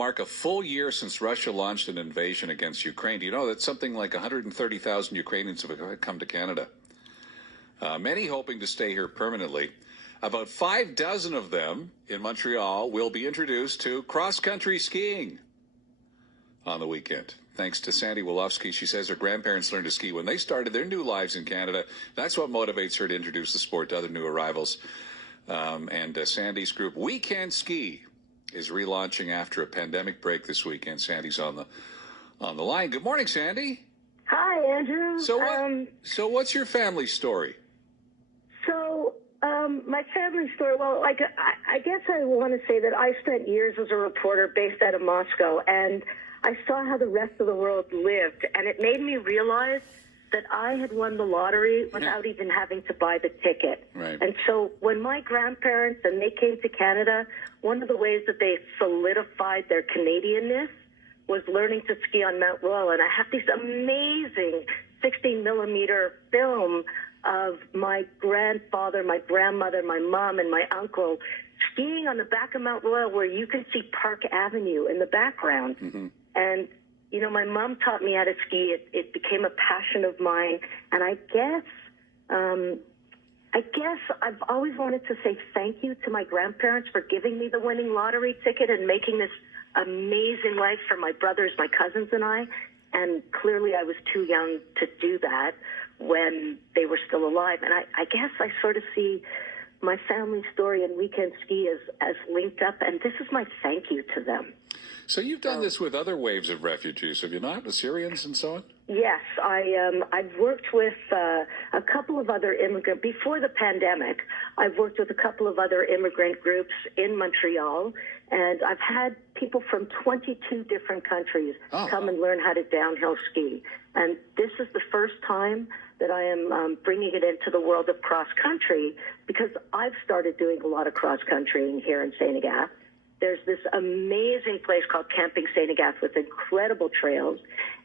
Mark a full year since Russia launched an invasion against Ukraine. Do you know that something like 130,000 Ukrainians have come to Canada? Many hoping to stay here permanently. About 6 of them in Montreal will be introduced to cross-country skiing on the weekend. Thanks to Sandy Wolofsky. She says her grandparents learned to ski when they started their new lives in Canada. That's what motivates her to introduce the sport to other new arrivals. And Sandy's group, OuiCanSki, is relaunching after a pandemic break this weekend. Sandy's on the line. Good morning, Sandy. Hi, Andrew. So what's your family story? My family story, well, I guess I want to say that I spent years as a reporter based out of Moscow, and I saw how the rest of the world lived, and it made me realize that I had won the lottery without even having to buy the ticket. Right. And so when my grandparents and they came to Canada, one of the ways that they solidified their Canadianness was learning to ski on Mount Royal. And I have this amazing 16-millimeter film of my grandfather, my grandmother, my mom, and my uncle skiing on the back of Mount Royal where you can see Park Avenue in the background. Mm-hmm. And you know, my mom taught me how to ski. It became a passion of mine. And I guess I've always wanted to say thank you to my grandparents for giving me the winning lottery ticket and making this amazing life for my brothers, my cousins, and I. And clearly I was too young to do that when they were still alive. And I guess I sort of see my family story and OuiCanSki as linked up, and this is my thank you to them. So you've done this with other waves of refugees, have you not? The Syrians and so on? Yes, I've worked with a couple of other immigrant before the pandemic. I've worked with a couple of other immigrant groups in Montreal, and I've had people from 22 different countries come and learn how to downhill ski. And this is the first time that I am bringing it into the world of cross country, because I've started doing a lot of cross country here in St. Agathe. There's this amazing place called Camping Ste with incredible trails.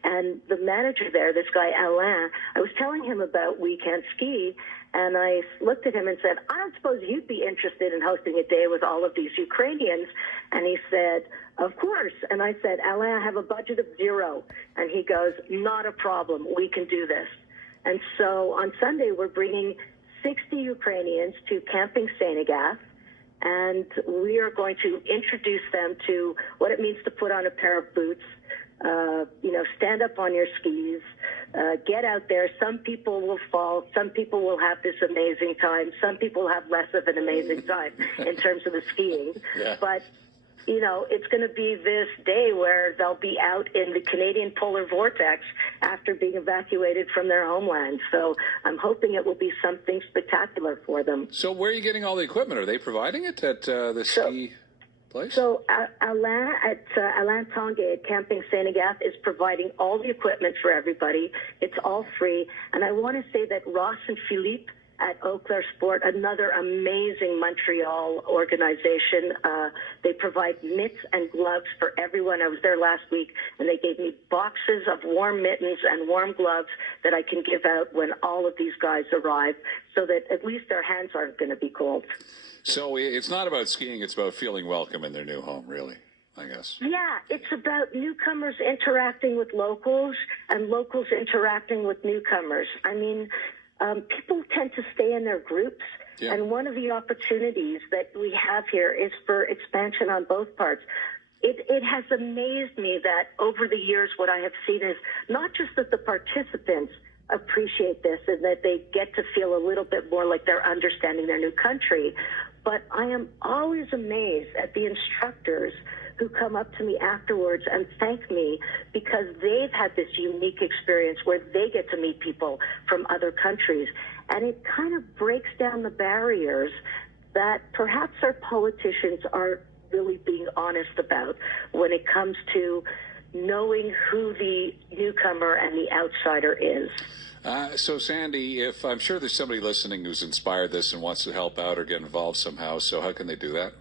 And the manager there, this guy, Alain, I was telling him about OuiCanSki, and I looked at him and said, I don't suppose you'd be interested in hosting a day with all of these Ukrainians. And he said, of course. And I said, Alain, I have a budget of $0. And he goes, not a problem. We can do this. And so on Sunday, we're bringing 60 Ukrainians to Camping Ste, and we are going to introduce them to what it means to put on a pair of boots, stand up on your skis, get out there. Some people will fall. Some people will have this amazing time. Some people will have less of an amazing time in terms of the skiing. Yeah. But it's going to be this day where they'll be out in the Canadian polar vortex after being evacuated from their homeland. So I'm hoping it will be something spectacular for them. So where are you getting all the equipment? Are they providing it at the ski place? So Alain Tange at Camping Ste is providing all the equipment for everybody. It's all free. And I want to say that Ross and Philippe at Eau Claire Sport, another amazing Montreal organization. They provide mitts and gloves for everyone. I was there last week, and they gave me boxes of warm mittens and warm gloves that I can give out when all of these guys arrive, so that at least their hands aren't going to be cold. So it's not about skiing, it's about feeling welcome in their new home, really, I guess. Yeah, it's about newcomers interacting with locals and locals interacting with newcomers. I mean, people tend to stay in their groups, and one of the opportunities that we have here is for expansion on both parts. It has amazed me that over the years what I have seen is not just that the participants appreciate this and that they get to feel a little bit more like they're understanding their new country, but I am always amazed at the instructors who come up to me afterwards and thank me because they've had this unique experience where they get to meet people from other countries. And it kind of breaks down the barriers that perhaps our politicians aren't really being honest about when it comes to knowing who the newcomer and the outsider is. So, Sandy, I'm sure there's somebody listening who's inspired this and wants to help out or get involved somehow, so how can they do that?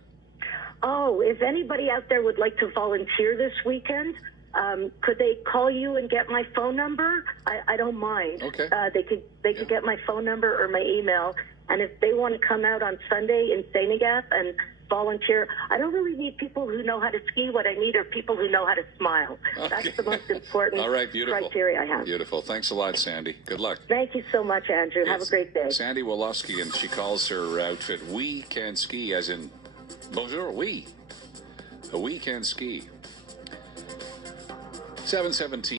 Oh, if anybody out there would like to volunteer this weekend, could they call you and get my phone number? I don't mind. Okay. They could get my phone number or my email, and if they want to come out on Sunday in St. Agathe and volunteer. I don't really need people who know how to ski. What I need are people who know how to smile. Okay. That's the most important All right, beautiful. criteria I have. Beautiful. Thanks a lot, Sandy. Good luck. Thank you so much, Andrew. Have a great day. Sandy Wolofsky, and she calls her outfit OuiCanSki, as in bonjour, oui. OuiCanSki. 7:17.